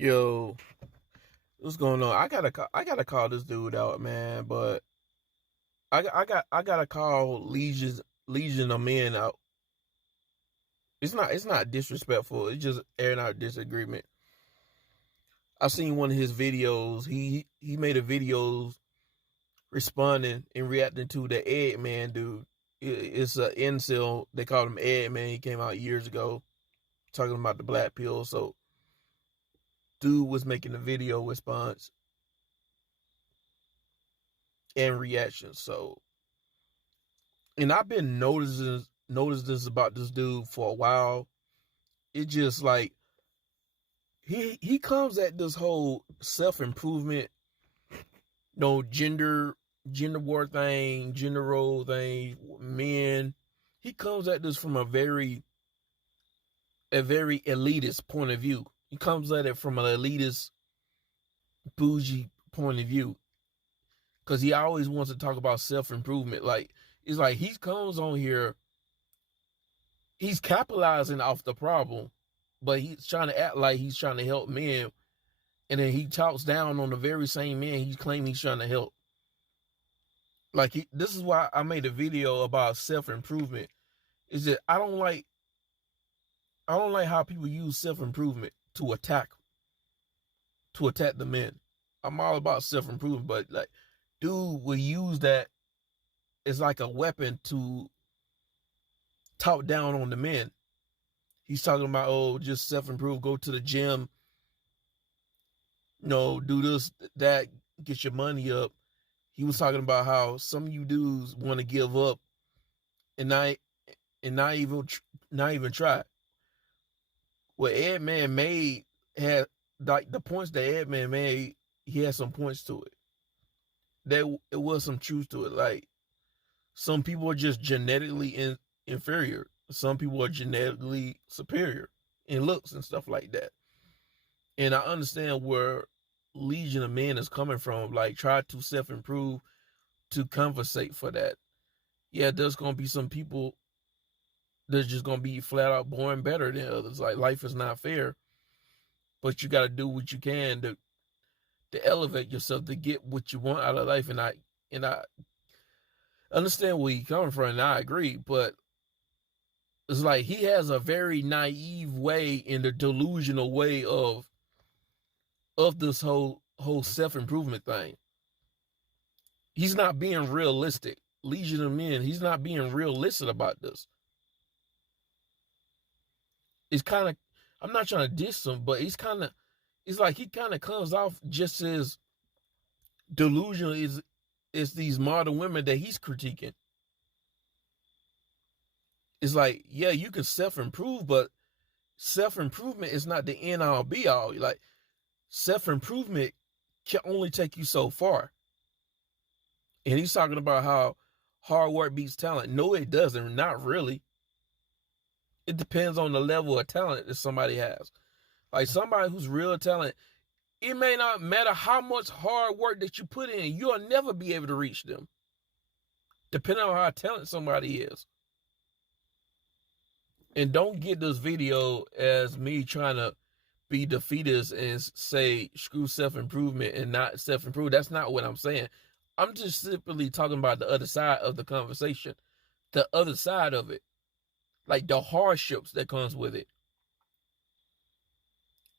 Yo, what's going on? I gotta call this dude out, man. But I gotta call Legion of Men out. It's not disrespectful. It's just airing out disagreement. I seen one of his videos. He made a video responding and reacting to the Ed Man dude. It's a incel. They called him Ed Man. He came out years ago talking about the black pill. So dude was making a video response and reaction. So, and I've been noticing this about this dude for a while. It just like he comes at this whole self improvement, gender war thing, gender role thing, men. He comes at this from a very elitist point of view. He comes at it from an elitist, bougie point of view because he always wants to talk about self improvement. Like it's like he comes on here, he's capitalizing off the problem, but he's trying to act like he's trying to help men, and then he talks down on the very same men he's claiming he's trying to help. Like this is why I made a video about self improvement. Is that I don't like how people use self improvement to attack the men. I'm all about self improvement, but like, dude will use that as like a weapon to talk down on the men. He's talking about, oh, just self improve, go to the gym, do this, that, get your money up. He was talking about how some of you dudes want to give up and not even try. What Ed Man made had like the points that Ed Man made. He had some points to it. It was some truth to it. Like some people are just genetically inferior. Some people are genetically superior in looks and stuff like that. And I understand where Legion of Men is coming from. Like try to self-improve to compensate for that. Yeah, there's gonna be some people that's just gonna be flat out born better than others. Like life is not fair, but you got to do what you can to elevate yourself to get what you want out of life. And I understand where he's coming from, and I agree. But it's like he has a very naive way and a delusional way of this whole self improvement thing. He's not being realistic. Legion of Men, he's not being realistic about this. It's kind of, I'm not trying to diss him, but it's like he kind of comes off just as delusional as these modern women that he's critiquing. It's like, yeah, you can self improve, but self improvement is not the end all be all. Like self improvement can only take you so far. And he's talking about how hard work beats talent. No, it doesn't. Not really. It depends on the level of talent that somebody has. Like somebody who's real talent, it may not matter how much hard work that you put in, you'll never be able to reach them. Depending on how talented somebody is. And don't get this video as me trying to be defeatist and say screw self-improvement and not self-improve. That's not what I'm saying. I'm just simply talking about the other side of the conversation. The other side of it. Like the hardships that comes with it.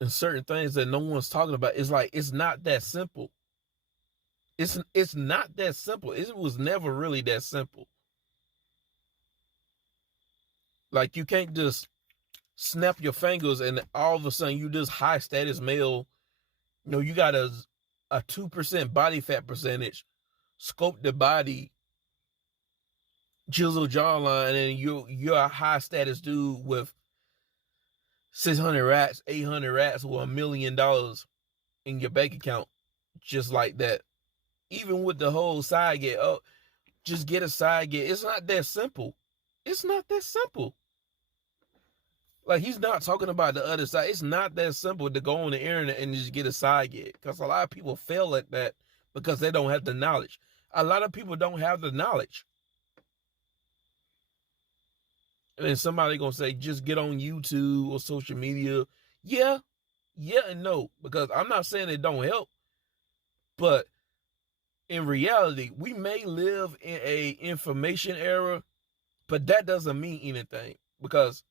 And certain things that no one's talking about. It's like, it's not that simple. It's not that simple. It was never really that simple. Like you can't just snap your fingers and all of a sudden you just high status male. You got a 2% body fat percentage, sculpt the body, chisel jawline, and you're a high status dude with 600 rats, 800 rats, or $1 million in your bank account, just like that. Even with the whole side get, oh, just get a side get. It's not that simple. It's not that simple. Like he's not talking about the other side. It's not that simple to go on the internet and just get a side gig, because a lot of people fail at that because they don't have the knowledge. A lot of people don't have the knowledge. And then somebody gonna say, just get on YouTube or social media. Yeah, Yeah and no, because I'm not saying it don't help, but in reality, we may live in a information era, but that doesn't mean anything because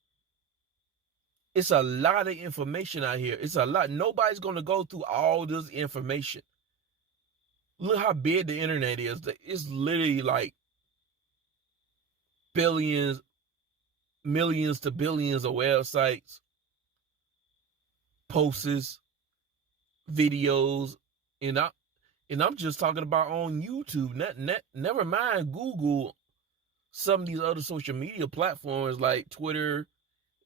it's a lot of information out here. It's a lot. Nobody's going to go through all this information. Look how big the internet is. It's literally like billions, millions to billions of websites, posts, videos, and I'm just talking about on YouTube. Never mind Google. Some of these other social media platforms like Twitter,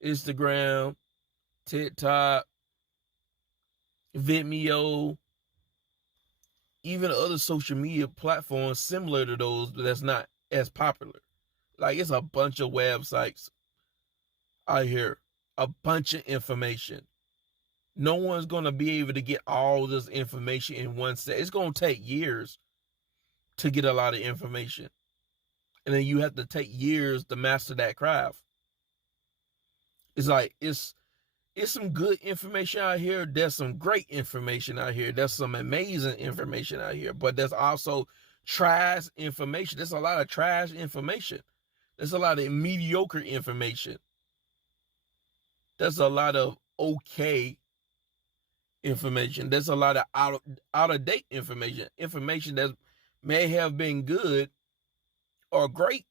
Instagram, TikTok, Vimeo, even other social media platforms similar to those that's not as popular. Like it's a bunch of websites out here, a bunch of information. No one's gonna be able to get all this information in one set. It's gonna take years to get a lot of information. And then you have to take years to master that craft. It's like it's some good information out here. There's some great information out here. There's some amazing information out here. But there's also trash information. There's a lot of trash information. There's a lot of mediocre information. There's a lot of okay information. There's a lot of out of date information. Information that may have been good or great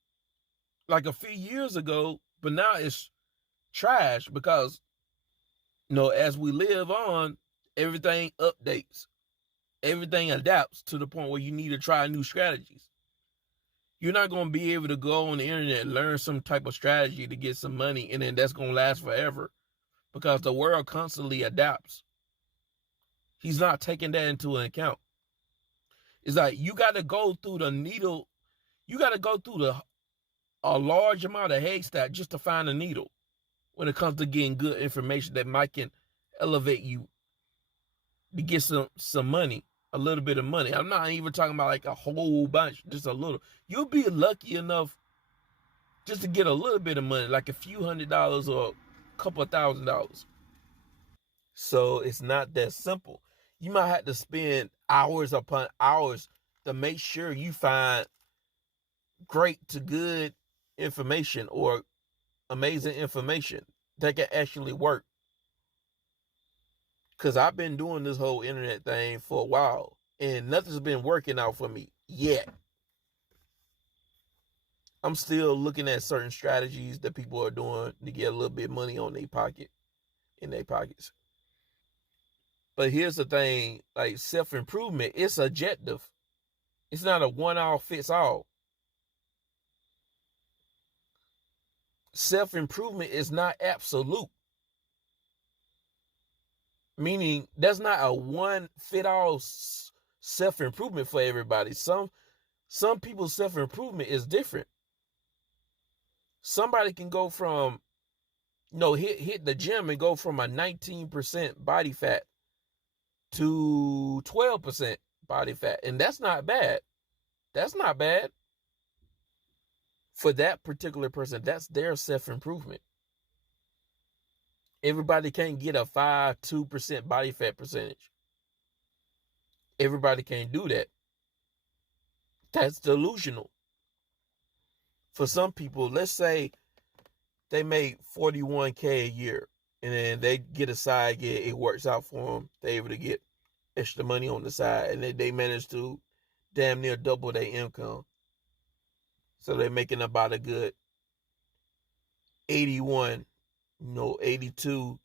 like a few years ago, but now it's trash because as we live on, everything updates, everything adapts to the point where you need to try new strategies. You're not going to be able to go on the internet and learn some type of strategy to get some money, and then that's going to last forever because the world constantly adapts. He's not taking that into account. It's like you got to go through the needle. You got to go through a large amount of haystack just to find a needle when it comes to getting good information that might can elevate you to get some money, a little bit of money. I'm not even talking about like a whole bunch, just a little. You'll be lucky enough just to get a little bit of money, like a few $100s or a couple of $1,000s. So it's not that simple. You might have to spend hours upon hours to make sure you find great to good information or amazing information that can actually work. Because I've been doing this whole internet thing for a while and nothing's been working out for me yet. I'm still looking at certain strategies that people are doing to get a little bit of money in their pockets. But here's the thing, like self-improvement, it's objective. It's not a one-all fits all. Self-improvement is not absolute. Meaning there's not a one fit all self-improvement for everybody. Some people's self-improvement is different. Somebody can go from hit the gym and go from a 19% body fat to 12% body fat. And that's not bad. That's not bad. For that particular person, that's their self-improvement. Everybody can't get a 2% body fat percentage. Everybody can't do that. That's delusional. For some people, let's say they make 41K a year and then they get a side gig, it works out for them. They're able to get extra money on the side and they manage to damn near double their income. So they're making about a good 82K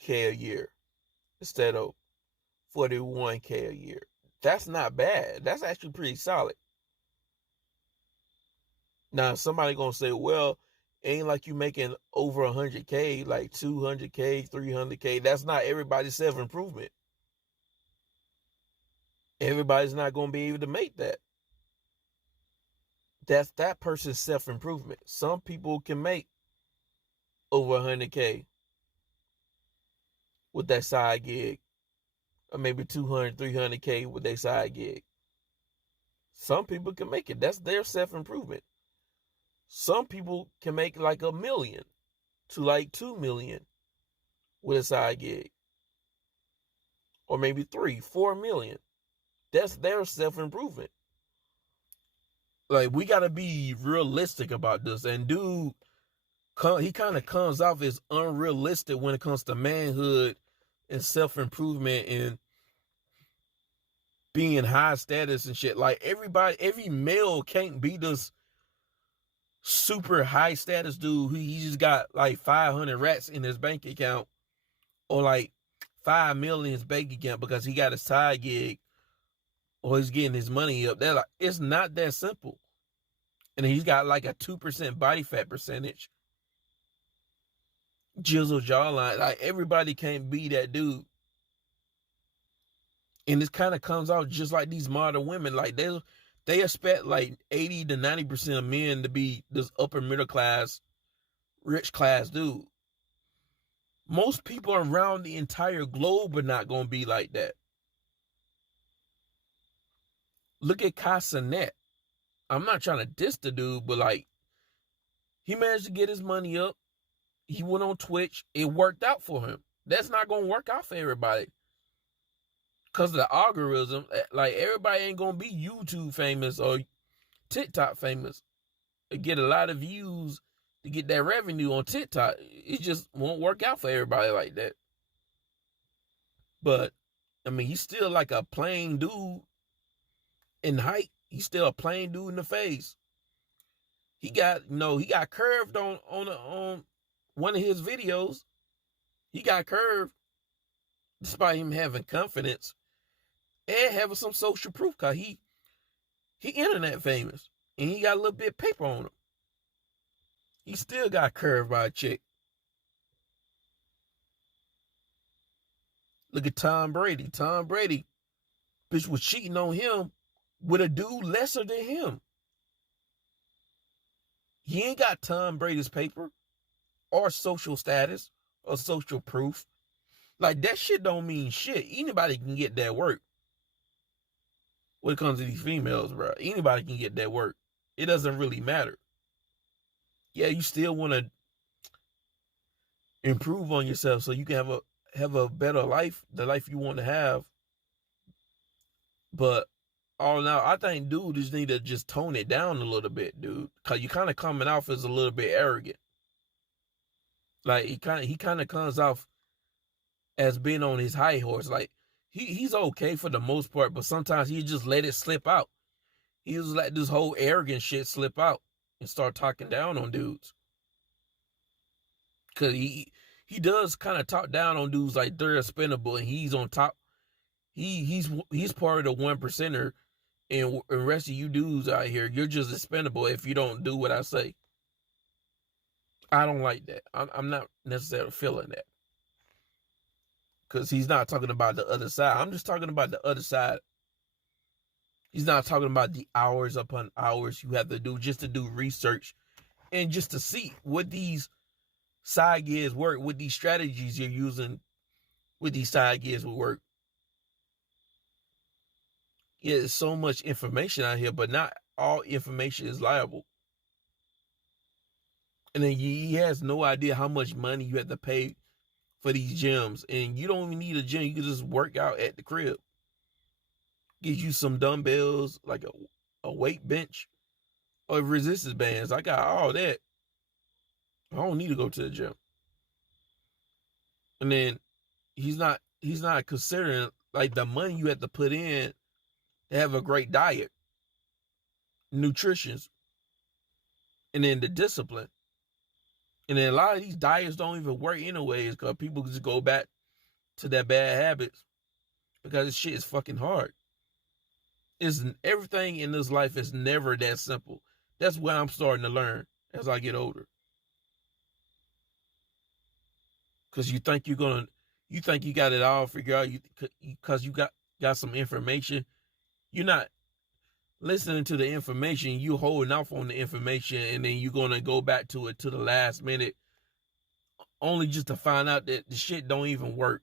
a year instead of 41K a year. That's not bad. That's actually pretty solid. Now, somebody gonna say, well, ain't like you making over 100K, like 200K, 300K. That's not everybody's self-improvement. Everybody's not gonna be able to make that. That's that person's self-improvement. Some people can make over 100K with that side gig, or maybe 200, 300K with their side gig. Some people can make it. That's their self-improvement. Some people can make like $1 million to like $2 million with a side gig. or maybe 3, 4 million. That's their self-improvement. Like, we gotta be realistic about this. And dude, he kind of comes off as unrealistic when it comes to manhood and self-improvement and being high status and shit. Like, every male can't be this super high status dude who he just got like 500 rats in his bank account, or like 5 million in his bank account because he got a side gig, or he's getting his money up. They're like, it's not that simple. And he's got like a 2% body fat percentage, jizzle jawline. Like, everybody can't be that dude. And this kind of comes out just like these modern women. Like, they expect like 80 to 90% of men to be this upper middle class, rich class dude. Most people around the entire globe are not going to be like that. Look at Casanet. I'm not trying to diss the dude, but like, he managed to get his money up. He went on Twitch. It worked out for him. That's not going to work out for everybody because of the algorithm. Like, everybody ain't going to be YouTube famous or TikTok famous. They get a lot of views to get that revenue on TikTok. It just won't work out for everybody like that. But I mean, he's still like a plain dude in height. He's still a plain dude in the face. He got curved on one of his videos. He got curved despite him having confidence and having some social proof, cause he internet famous and he got a little bit of paper on him. He still got curved by a chick. Look at Tom Brady. Tom Brady, bitch, was cheating on him with a dude lesser than him. He ain't got Tom Brady's paper or social status or social proof. Like, that shit don't mean shit. Anybody can get that work. When it comes to these females, bro, anybody can get that work. It doesn't really matter. Yeah, you still want to improve on yourself so you can have a better life, the life you want to have. But all in all, I think dude just need to just tone it down a little bit, dude, because you kind of coming off as a little bit arrogant. Like, he kind of comes off as being on his high horse. Like, he's okay for the most part, but sometimes he just let it slip out. He just let this whole arrogant shit slip out and start talking down on dudes. Cause he does kind of talk down on dudes like they're expendable and he's on top. He's part of the 1%er, and the rest of you dudes out here, you're just expendable if you don't do what I say. I don't like that. I'm not necessarily feeling that. Because he's not talking about the other side. I'm just talking about the other side. He's not talking about the hours upon hours you have to do just to do research and just to see what these side gigs work, what these strategies you're using with these side gigs will work. Yeah, there's so much information out here, but not all information is liable. And then he has no idea how much money you have to pay for these gyms. And you don't even need a gym. You can just work out at the crib. Get you some dumbbells, like a weight bench, or resistance bands. I got all that. I don't need to go to the gym. And then he's not considering like the money you have to put in to have a great diet, nutrition, and then the discipline. And then a lot of these diets don't even work anyways because people just go back to their bad habits because this shit is fucking hard. Everything in this life is never that simple. That's what I'm starting to learn as I get older. Because you think you got it all figured out because you got some information. You're not listening to the information. You holding off on the information, and then you're gonna go back to it to the last minute, only just to find out that the shit don't even work.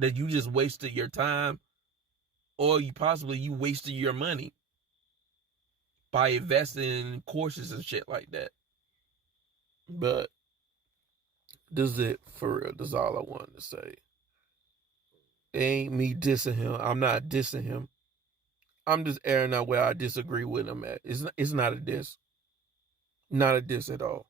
That you just wasted your time, or you wasted your money by investing in courses and shit like that. But this is it for real. This is all I wanted to say. It ain't me dissing him. I'm not dissing him. I'm just airing out where I disagree with him at. It's not a diss. Not a diss at all.